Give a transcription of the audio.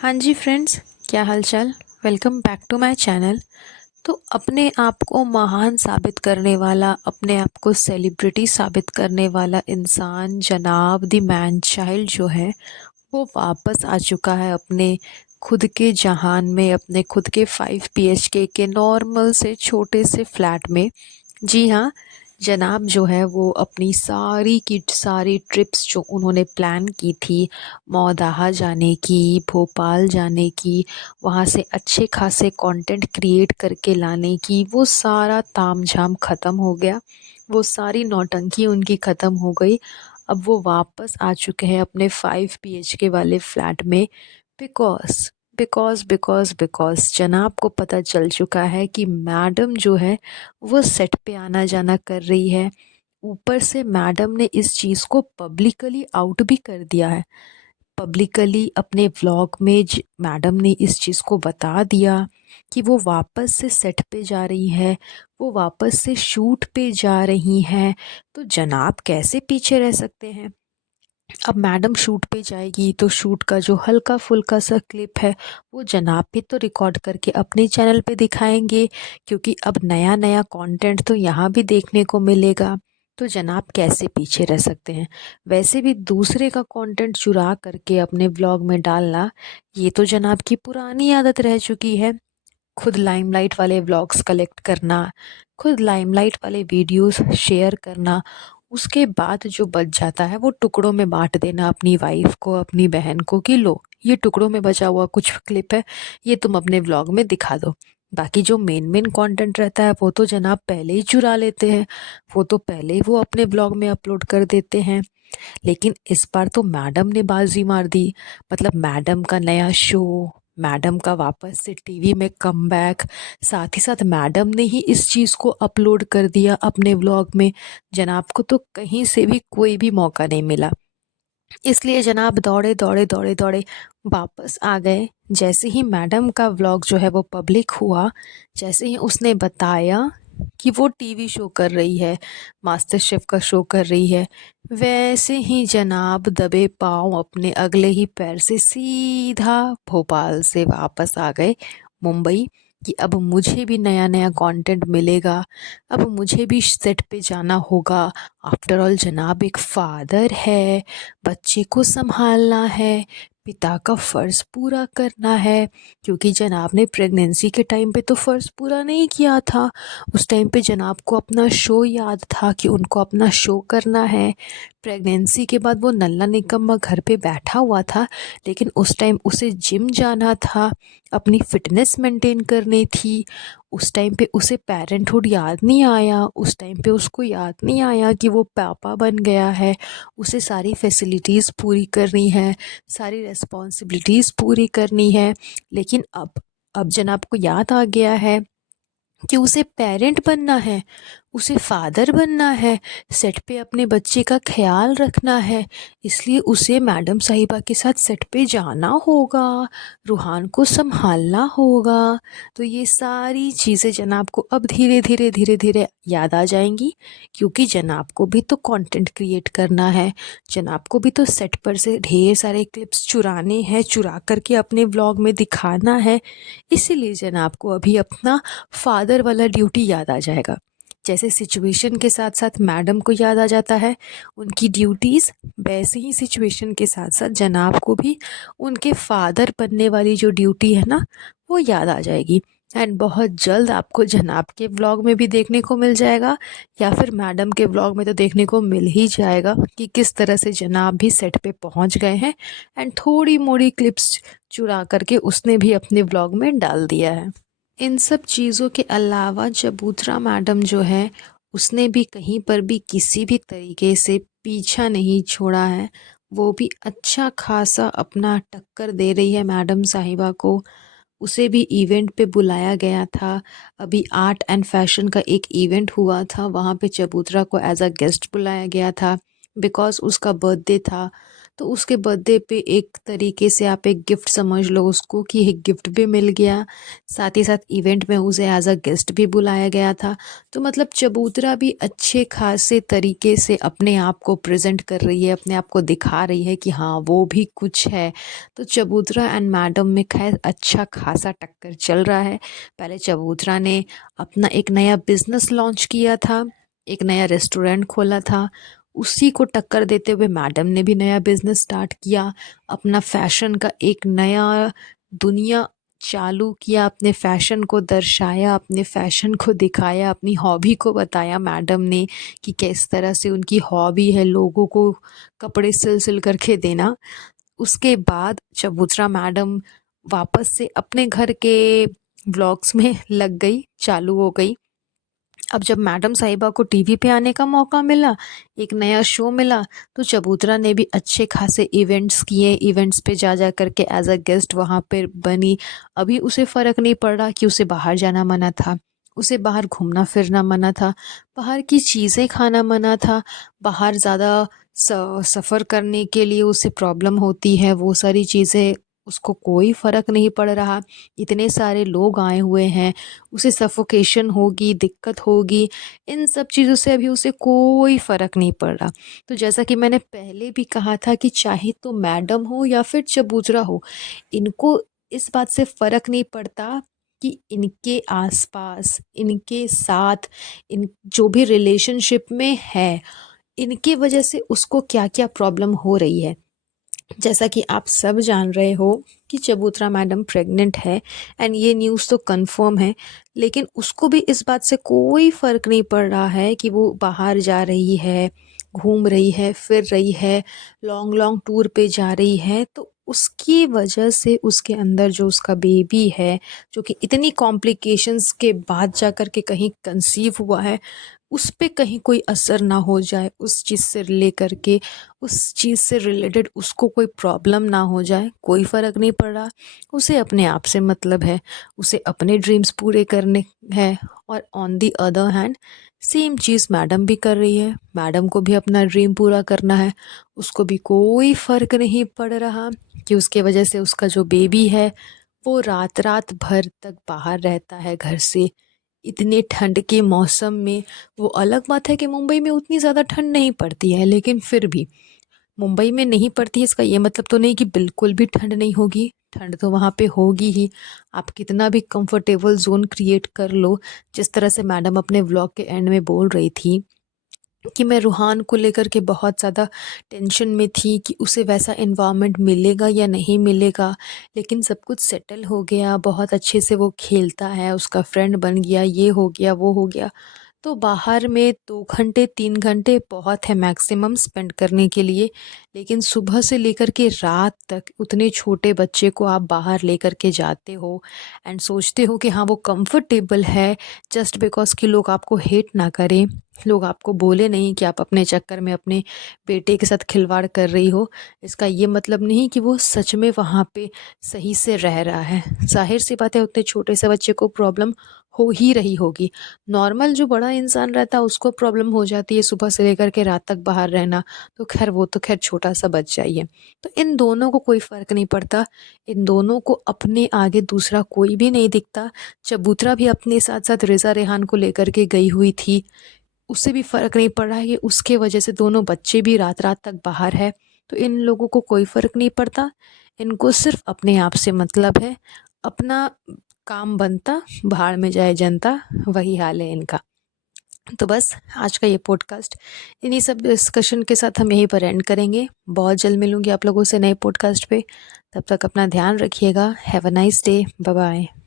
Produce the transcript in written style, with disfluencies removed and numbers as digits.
हाँ जी फ्रेंड्स, क्या हालचाल। Welcome back to my channel. तो अपने आप को महान साबित करने वाला, अपने आप को सेलिब्रिटी साबित करने वाला इंसान जनाब द मैन चाइल्ड जो है वो वापस आ चुका है अपने खुद के जहान में, अपने खुद के 5 BHK के नॉर्मल से छोटे से फ्लैट में। जी हाँ, जनाब जो है वो अपनी सारी की सारी ट्रिप्स जो उन्होंने प्लान की थी, मौदाहा जाने की, भोपाल जाने की, वहाँ से अच्छे खासे कंटेंट क्रिएट करके लाने की, वो सारा तामझाम ख़त्म हो गया। वो सारी नौटंकी उनकी ख़त्म हो गई। अब वो वापस आ चुके हैं अपने 5 BHK वाले फ्लैट में। बिकॉज बिकॉज बिकॉज बिकॉज जनाब को पता चल चुका है कि मैडम जो है वो सेट पे आना जाना कर रही है। ऊपर से मैडम ने इस चीज़ को पब्लिकली आउट भी कर दिया है। पब्लिकली अपने व्लॉग में मैडम ने इस चीज़ को बता दिया कि वो वापस से सेट पे जा रही है, वो वापस से शूट पे जा रही हैं। तो जनाब कैसे पीछे रह सकते हैं। अब मैडम शूट पे जाएगी तो शूट का जो हल्का फुल्का सा क्लिप है वो जनाब भी तो रिकॉर्ड करके अपने चैनल पे दिखाएंगे, क्योंकि अब नया नया कंटेंट तो यहाँ भी देखने को मिलेगा। तो जनाब कैसे पीछे रह सकते हैं। वैसे भी दूसरे का कंटेंट चुरा करके अपने व्लॉग में डालना, ये तो जनाब की पुरानी आदत रह चुकी है। खुद लाइमलाइट वाले व्लॉग्स कलेक्ट करना, खुद लाइमलाइट वाले वीडियोस शेयर करना, उसके बाद जो बच जाता है वो टुकड़ों में बांट देना अपनी वाइफ को, अपनी बहन को कि लो ये टुकड़ों में बचा हुआ कुछ क्लिप है, ये तुम अपने व्लॉग में दिखा दो। बाकी जो मेन मेन कंटेंट रहता है वो तो जनाब पहले ही चुरा लेते हैं, वो तो पहले ही वो अपने ब्लॉग में अपलोड कर देते हैं। लेकिन इस बार तो मैडम ने बाजी मार दी। मतलब मैडम का नया शो, मैडम का वापस से टीवी में कमबैक, साथ ही साथ मैडम ने ही इस चीज़ को अपलोड कर दिया अपने व्लॉग में। जनाब को तो कहीं से भी कोई भी मौका नहीं मिला, इसलिए जनाब दौड़े दौड़े दौड़े दौड़े वापस आ गए। जैसे ही मैडम का व्लॉग जो है वो पब्लिक हुआ, जैसे ही उसने बताया कि वो टीवी शो कर रही है, मास्टर शेफ का शो कर रही है, वैसे ही जनाब दबे पाँव अपने अगले ही पैर से सीधा भोपाल से वापस आ गए मुंबई, कि अब मुझे भी नया नया कंटेंट मिलेगा, अब मुझे भी सेट पे जाना होगा। आफ्टर ऑल जनाब एक फादर है, बच्चे को संभालना है, पिता का फ़र्ज़ पूरा करना है। क्योंकि जनाब ने प्रेगनेंसी के टाइम पे तो फ़र्ज़ पूरा नहीं किया था। उस टाइम पे जनाब को अपना शो याद था कि उनको अपना शो करना है। प्रेगनेंसी के बाद वो नल्ला निकम्मा घर पे बैठा हुआ था, लेकिन उस टाइम उसे जिम जाना था, अपनी फ़िटनेस मेंटेन करनी थी। उस टाइम पे उसे पेरेंटहुड याद नहीं आया, उस टाइम पे उसको याद नहीं आया कि वो पापा बन गया है। उसे सारी फैसिलिटीज़ पूरी करनी है, सारी रिस्पॉन्सिबिलिटीज़ पूरी करनी है। लेकिन अब जनाब को याद आ गया है कि उसे पेरेंट बनना है, उसे फादर बनना है, सेट पे अपने बच्चे का ख्याल रखना है। इसलिए उसे मैडम साहिबा के साथ सेट पे जाना होगा, रूहान को संभालना होगा। तो ये सारी चीज़ें जनाब को अब धीरे धीरे धीरे धीरे याद आ जाएंगी, क्योंकि जनाब को भी तो कंटेंट क्रिएट करना है। जनाब को भी तो सेट पर से ढेर सारे क्लिप्स चुराने हैं, चुरा करके अपने व्लॉग में दिखाना है। इसीलिए जनाब को अभी अपना फादर वाला ड्यूटी याद आ जाएगा। जैसे सिचुएशन के साथ साथ मैडम को याद आ जाता है उनकी ड्यूटीज़, वैसे ही सिचुएशन के साथ साथ जनाब को भी उनके फादर बनने वाली जो ड्यूटी है ना, वो याद आ जाएगी। एंड बहुत जल्द आपको जनाब के व्लॉग में भी देखने को मिल जाएगा, या फिर मैडम के व्लॉग में तो देखने को मिल ही जाएगा कि किस तरह से जनाब भी सेट पे पहुंच गए हैं। एंड थोड़ी मोड़ी क्लिप्स चुरा करके उसने भी अपने व्लॉग में डाल दिया है। इन सब चीज़ों के अलावा चबूतरा मैडम जो है उसने भी कहीं पर भी किसी भी तरीके से पीछा नहीं छोड़ा है। वो भी अच्छा खासा अपना टक्कर दे रही है मैडम साहिबा को। उसे भी इवेंट पे बुलाया गया था। अभी आर्ट एंड फैशन का एक इवेंट हुआ था, वहाँ पे चबूतरा को एज अ गेस्ट बुलाया गया था बिकॉज़ उसका बर्थडे था। तो उसके बर्थडे पे एक तरीके से आप एक गिफ्ट समझ लो उसको कि एक गिफ्ट भी मिल गया, साथ ही साथ इवेंट में उसे एज अ गेस्ट भी बुलाया गया था। तो मतलब चबूतरा भी अच्छे खासे तरीके से अपने आप को प्रेजेंट कर रही है, अपने आप को दिखा रही है कि हाँ वो भी कुछ है। तो चबूतरा एंड मैडम में खैर अच्छा खासा टक्कर चल रहा है। पहले चबूतरा ने अपना एक नया बिजनेस लॉन्च किया था, एक नया रेस्टोरेंट खोला था। उसी को टक्कर देते हुए मैडम ने भी नया बिजनेस स्टार्ट किया, अपना फैशन का एक नया दुनिया चालू किया, अपने फैशन को दर्शाया, अपने फैशन को दिखाया, अपनी हॉबी को बताया मैडम ने कि किस तरह से उनकी हॉबी है लोगों को कपड़े सिल सिल करके देना। उसके बाद चबूतरा मैडम वापस से अपने घर के व्लॉग्स में लग गई, चालू हो गई। अब जब मैडम साहिबा को टीवी पे आने का मौका मिला, एक नया शो मिला, तो चबूतरा ने भी अच्छे खासे इवेंट्स किए, इवेंट्स पे जा जा करके एज अ गेस्ट वहाँ पे बनी। अभी उसे फ़र्क नहीं पड़ रहा कि उसे बाहर जाना मना था, उसे बाहर घूमना फिरना मना था, बाहर की चीज़ें खाना मना था, बाहर ज़्यादा सफ़र करने के लिए उसे प्रॉब्लम होती है, वो सारी चीज़ें उसको कोई फ़र्क नहीं पड़ रहा। इतने सारे लोग आए हुए हैं, उसे सफोकेशन होगी, दिक्कत होगी, इन सब चीज़ों से अभी उसे कोई फ़र्क नहीं पड़ रहा। तो जैसा कि मैंने पहले भी कहा था कि चाहे तो मैडम हो या फिर चबूतरा हो, इनको इस बात से फ़र्क नहीं पड़ता कि इनके आसपास, इनके साथ, इन जो भी रिलेशनशिप में है, इनकी वजह से उसको क्या-क्या प्रॉब्लम हो रही है। जैसा कि आप सब जान रहे हो कि चबूतरा मैडम प्रेग्नेंट है एंड ये न्यूज़ तो कंफर्म है, लेकिन उसको भी इस बात से कोई फ़र्क नहीं पड़ रहा है कि वो बाहर जा रही है, घूम रही है, फिर रही है, लॉन्ग लॉन्ग टूर पे जा रही है। तो उसकी वजह से उसके अंदर जो उसका बेबी है, जो कि इतनी कॉम्प्लिकेशंस के बाद जा कर के कहीं कंसीव हुआ है, उस पे कहीं कोई असर ना हो जाए, उस चीज़ से लेकर के, उस चीज़ से रिलेटेड उसको कोई प्रॉब्लम ना हो जाए, कोई फ़र्क नहीं पड़ रहा। उसे अपने आप से मतलब है, उसे अपने ड्रीम्स पूरे करने हैं। और on the other hand same cheese madam भी कर रही है, मैडम को भी अपना ड्रीम पूरा करना है। उसको भी कोई फ़र्क नहीं पड़ रहा कि उसके वजह से उसका जो बेबी है वो रात रात भर तक बाहर रहता है घर से, इतने ठंड के मौसम में। वो अलग बात है कि मुंबई में उतनी ज़्यादा ठंड नहीं पड़ती है, लेकिन फिर भी मुंबई में नहीं पड़ती है इसका ये मतलब तो नहीं कि बिल्कुल भी ठंड नहीं होगी, ठंड तो वहाँ पे होगी ही। आप कितना भी कंफर्टेबल ज़ोन क्रिएट कर लो, जिस तरह से मैडम अपने व्लॉग के एंड में बोल रही थी कि मैं रूहान को लेकर के बहुत ज़्यादा टेंशन में थी कि उसे वैसा एनवायरनमेंट मिलेगा या नहीं मिलेगा, लेकिन सब कुछ सेटल हो गया, बहुत अच्छे से वो खेलता है, उसका फ्रेंड बन गया, ये हो गया, वो हो गया। तो बाहर में 2 घंटे 3 घंटे बहुत है मैक्सिमम स्पेंड करने के लिए, लेकिन सुबह से लेकर के रात तक उतने छोटे बच्चे को आप बाहर लेकर के जाते हो एंड सोचते हो कि हाँ वो कंफर्टेबल है, जस्ट बिकॉज़ कि लोग आपको हेट ना करें, लोग आपको बोले नहीं कि आप अपने चक्कर में अपने बेटे के साथ खिलवाड़ कर रही हो। इसका ये मतलब नहीं कि वो सच में वहाँ पे सही से रह रहा है। ज़ाहिर-सी बात है उतने छोटे से बच्चे को प्रॉब्लम हो ही रही होगी। नॉर्मल जो बड़ा इंसान रहता है उसको प्रॉब्लम हो जाती है सुबह से लेकर के रात तक बाहर रहना, तो ख़ैर वो तो ख़ैर छोटा-सा बच्चा ही है। तो इन दोनों को कोई फ़र्क नहीं पड़ता, इन दोनों को अपने आगे दूसरा कोई भी नहीं दिखता। चबूतरा भी अपने साथ-साथ रिज़ा रेहान को लेकर के गई हुई थी, उससे भी फ़र्क नहीं पड़ रहा है कि उसके वजह से दोनों बच्चे भी रात-रात तक बाहर है। तो इन लोगों को कोई फ़र्क नहीं पड़ता, इनको सिर्फ़ अपने आप से मतलब है, अपना काम बनता, भाड़ में जाए जनता, वही हाल है इनका। तो बस आज का ये पॉडकास्ट इन्हीं सब डिस्कशन के साथ हम यहीं पर एंड करेंगे। बहुत जल्द मिलूँगी आप लोगों से नए पॉडकास्ट पे, तब तक अपना ध्यान रखिएगा। Have a nice day, bye bye.